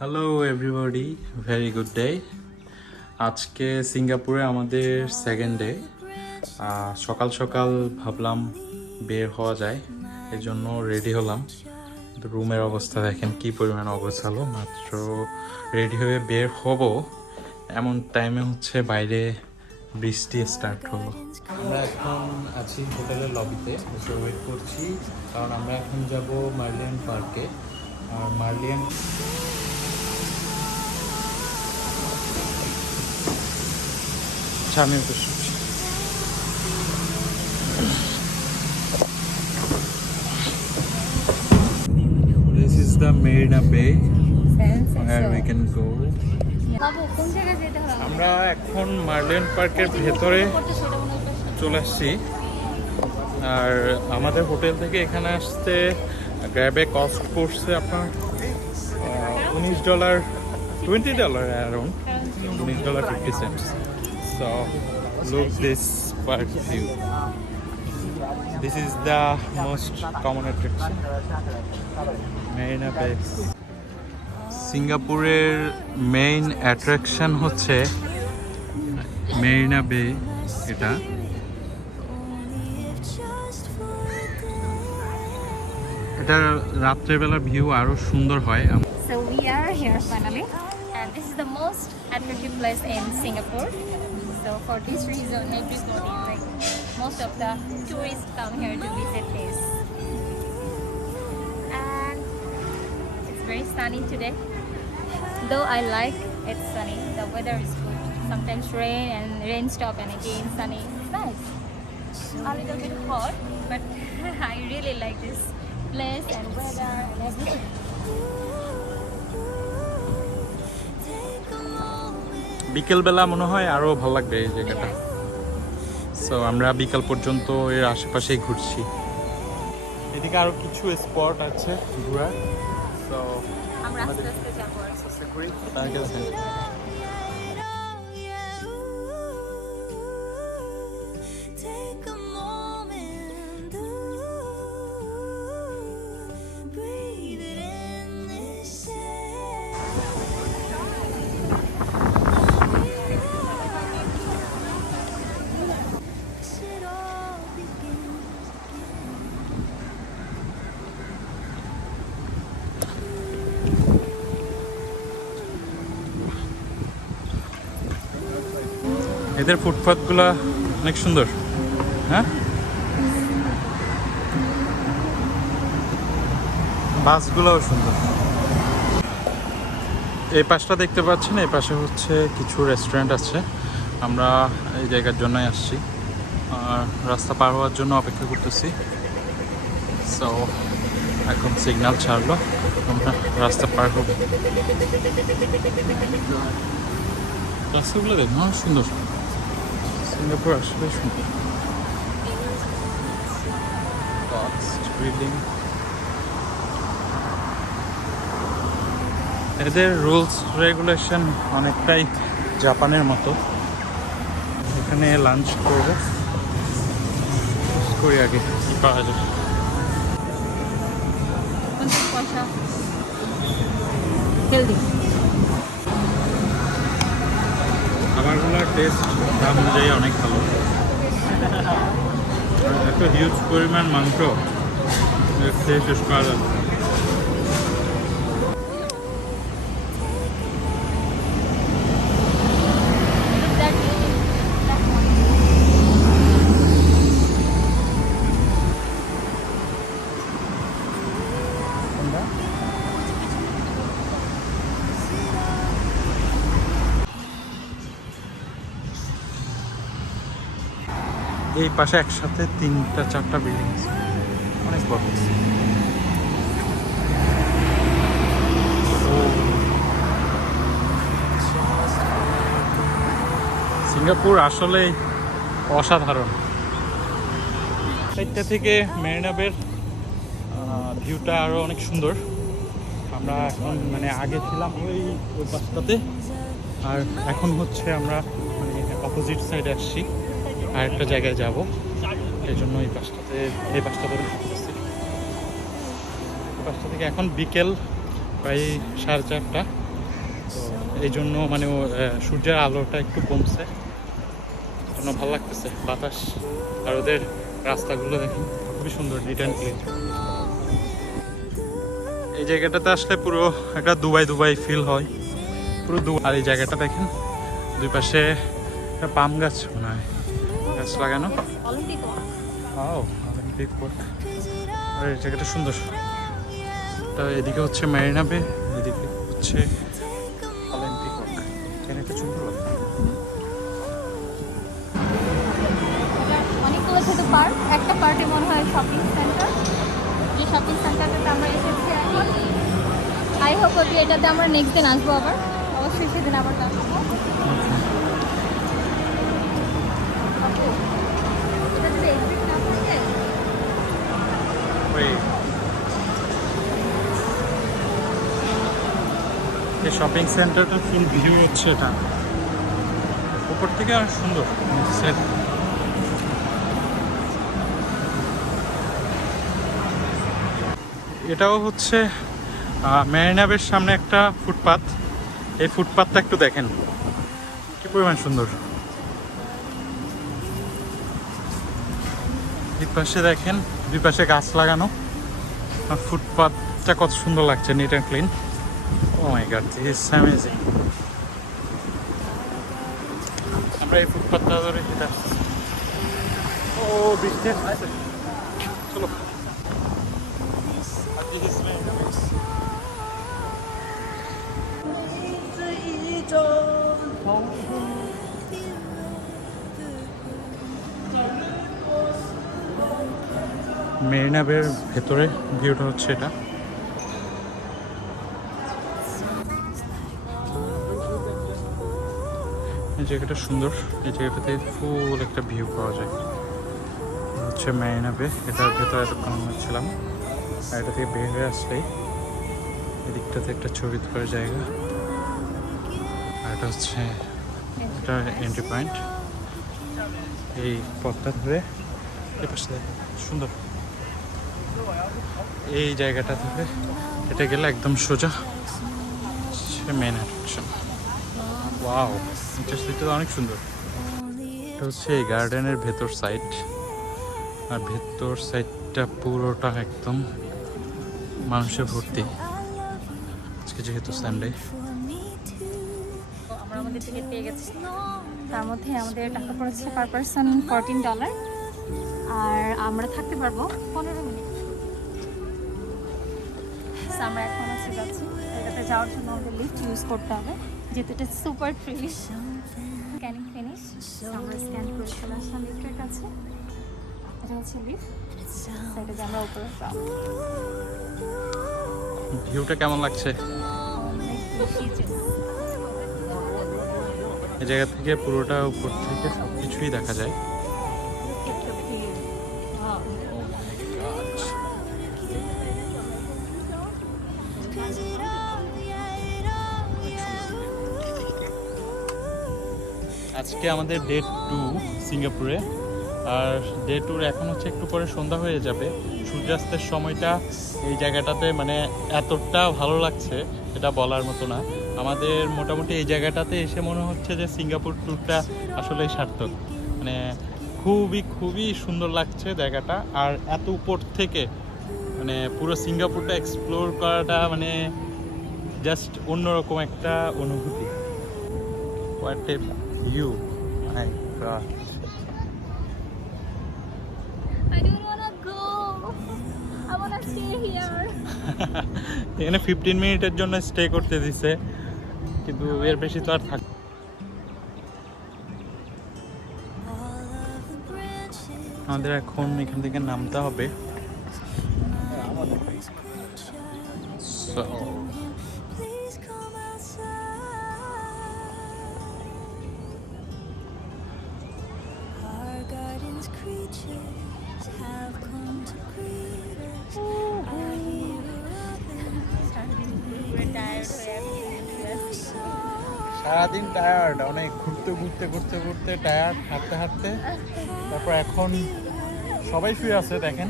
Hello everybody very good day আজকে সিঙ্গাপুরে আমাদের সেকেন্ড ডে সকাল সকাল ভাবলাম বের হওয়া যায়। এই জন্য রেডি হলাম। রুমের অবস্থা দেখেন কি পরিমাণ অবস্থালো মাত্র রেডি হয়ে বের হব। এমন টাইমে হচ্ছে বাইরে বৃষ্টি স্টার্ট হলো। আমরা এখন আছি হোটেলের লবিতে বসে ওয়েট করছি। কারণ আমরা এখন যাব মার্লিয়ান পার্কে। আর মার্লিয়ান আচ্ছা আমি বসে। This is the Marina Bay where we can go. আমরা এখন মার্লিয়ান পার্কের ভেতরে। চলে আসছি আর আমাদের হোটেল থেকে এখানে আসতে গ্র্যাবে কস্ট পড়ছে আপনার উনিশ ডলার টোয়েন্টি ডলার অ্যারাউন্ড উনিশ dollar fifty cents so look this park view this is the most common attraction Marina Bay সিঙ্গাপুরের মেইন অ্যাট্রাকশন হচ্ছে মেরিনা বে এটা। এটা রাত্রেবেলার ভিউ আরও সুন্দর হয়। So we are here finally, and this is the most attractive place in Singapore. So for this reason, everybody, like most of the tourists, come here to visit this. And it's very sunny today. Though I like it's sunny, the weather is good. Sometimes rain and rain stop and again sunny. It's nice. A little bit hot, but I really like this place and weather and everything. বিকেলবেলা মনে হয় আরও ভালো লাগবে এই জায়গাটা। So আমরা বিকাল পর্যন্ত এর আশেপাশেই ঘুরছি। এদিকে আরও কিছু স্পট আছে ঘোরার। সো আমরা আস্তে আস্তে যাব আর আস্তে তার এদের ফুটপাথগুলা অনেক সুন্দর হ্যাঁ? বাসগুলোও সুন্দর। এই পাশটা দেখতে পাচ্ছেন, এই পাশে হচ্ছে কিছু রেস্টুরেন্ট আছে। আমরা এই জায়গার জন্যই আসছি। আর রাস্তা পার হওয়ার জন্য অপেক্ষা করতেছি। সো এখন সিগন্যাল ছাড়লো, আমরা রাস্তা পার হব। রাস্তাগুলো দেখুন সুন্দর। সিঙ্গাপুর আসলে সুন্দর বিল্ডিং এদের রুলস রেগুলেশন অনেকটাই জাপানের মতো এখানে লাঞ্চ করব করি আগে কি পাওয়া যায় পয়সা খাবারগুলোর টেস্ট দাম অনুযায়ী অনেক ভালো। এত হিউজ পরিমাণ মাংস শেষ করা যাবে এই পাশে একসাথে তিনটা, চারটা বিল্ডিং আছে। অনেক বড়। সিঙ্গাপুর আসলেই অসাধারণ। সাইডটা থেকে মেরিনাবের ভিউটা আরও অনেক সুন্দর। আমরা এখন মানে আগে ছিলাম ওই ওই পাশটাতে। আর এখন হচ্ছে আমরা মানে অপোজিট সাইডে আসছি। আর একটা জায়গায় যাব। এই জন্য এই পাশটাতে এই পাশটা ধরে। এই পাশটা থেকে এখন বিকেল প্রায় সাড়ে চারটা। এই জন্য মানে সূর্যের আলোটা একটু কমছে। জন্য ভালো লাগতেছে। বাতাস আর ওদের রাস্তাগুলো দেখেন, খুবই সুন্দর নিট অ্যান্ড ক্লিন এই জায়গাটাতে আসলে পুরো একটা দুবাই দুবাই ফিল হয়। পুরো দু আর এই জায়গাটা দেখেন, দুই পাশে একটা পাম গাছ মনে হয়। গাছ লাগানো? অলিম্পিক পার্ক আর এই জায়গাটা সুন্দর। তা এদিকে হচ্ছে মেরিনা বে এদিকে হচ্ছে অলিম্পিক পার্ক এখানে একটা সুন্দর অনেকগুলো ছোট পার্ক। একটা পার্কে মনে হয় শপিং সেন্টার যে শপিং সেন্টারটাতে আমরা এসেছি এখন। আই হোপ যে এটাতে আমরা নেক্সট দিন আসব আবার। অবশ্যই সেদিন আবার আসব আপু, এটা যদি exit না থাকে, ওই এই শপিং সেন্টারটার ফুল ভিউ হচ্ছে এটা। উপর থেকে আর সুন্দর নিচের এটাও হচ্ছে মেরিনাবের সামনে একটা ফুটপাথ এই ফুটপাথটা একটু দেখেন, কি পরিমাণ সুন্দর। দুই পাশে দেখেন দুই পাশে গাছ লাগানো। আর ফুটপাথটা কত সুন্দর লাগছে neat and clean oh my god this is amazing আমরা এই ফুটপাথটা ধরে হেঁটে আসছি। ও বৃষ্টি আসছে। চলো this is. মেরিনা বের ভেতরে ভিউটা হচ্ছে এটা জায়গাটা সুন্দর। এই জায়গাটাতে ফুল একটা ভিউ পাওয়া যায়। হচ্ছে মেরিনা বে এটার ভেতরে এতক্ষণ আমরা ছিলাম। আর এটা থেকে বের হয়ে আসলেই এদিকটাতে একটা ছবি তোলার জায়গা। আর এটা হচ্ছে এটা এন্ট্রি পয়েন্ট এই পথটা ধরে এই পাশে দেখেন, সুন্দর। এই জায়গাটা থেকে এটা গেলে একদম সোজা। সে মেন অ্যাট্রাকশন ওয়াও ইন্টারেস্টিংটা অনেক সুন্দর। এটা হচ্ছে এই গার্ডেনের ভেতর সাইড। আর ভেতর সাইডটা পুরোটা একদম মানুষে ভর্তি। আজকে যেহেতু সানডে আমরা আমাদের টিকিট পেয়ে গেছি। তার মধ্যে আমাদের টাকা পড়েছে পার পার্সন ফোরটিন ডলার আর আমরা থাকতে পারব পনেরো মিনিট। আমরা এখন আসে যাচ্ছি এটাতে যাওয়ার জন্য আমাদের লিফট ইউজ করতে হবে। যেহেতু এটা সুপার ফ্রি স্ক্যানিং ফিনিশ আমরা স্ক্যান করে চলে আসলাম লিফটের কাছে এটা হচ্ছে লিফট সেটা যে আমরা উপরে ভিউটা কেমন লাগছে? এই জায়গা থেকে পুরোটা উপর থেকে সব কিছুই দেখা যায়। আজকে আমাদের ডে টু সিঙ্গাপুরে। আর ডে টুর এখন হচ্ছে একটু পরে সন্ধ্যা হয়ে যাবে। সূর্যাস্তের সময়টা এই জায়গাটাতে মানে এতটা ভালো লাগছে, এটা বলার মতো না। আমাদের মোটামুটি এই জায়গাটাতে এসে মনে হচ্ছে যে সিঙ্গাপুর ট্যুরটা আসলেই সার্থক। মানে খুবই খুবই সুন্দর লাগছে জায়গাটা। আর এত উপর থেকে মানে পুরো সিঙ্গাপুরটা এক্সপ্লোর করাটা মানে জাস্ট অন্যরকম একটা অনুভূতি। What view. My God. I don't wanna go. I wanna stay here. এখানে ফিফটিন মিনিটের জন্য স্টে করতে দিছে কিন্তু এর বেশি তো আর থাক আমাদের এখন এখান থেকে নামতে হবে সারাদিন টায়ার্ড অনেক ঘুরতে ঘুরতে ঘুরতে ঘুরতে টায়ার্ড হাঁটতে হাঁটতে। তারপর এখন সবাই শুয়ে আছে, দেখেন।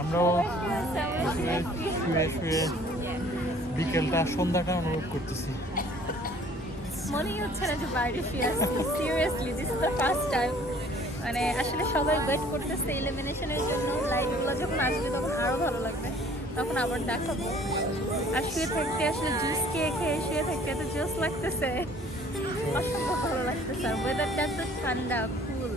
আমরাও শুয়ে শুয়ে শুয়ে বিকেলটা সন্ধ্যাটা অনুভব করতেছি। হচ্ছে বাইরে শুয়ে টাইম মানে আসলে সবাই ওয়েট করতেছে ইলিমিনেশনের জন্য লাইটগুলো যখন আসবে তখন আরও ভালো লাগবে। তখন আবার দেখাবো। আর শুয়ে থাকতে আসলে জুস খেয়ে খেয়ে শুয়ে থাকতে এত জুস লাগতেছে। অসম্ভব ভালো লাগতেছে। আর ওয়েদারটা এত ঠান্ডা কুল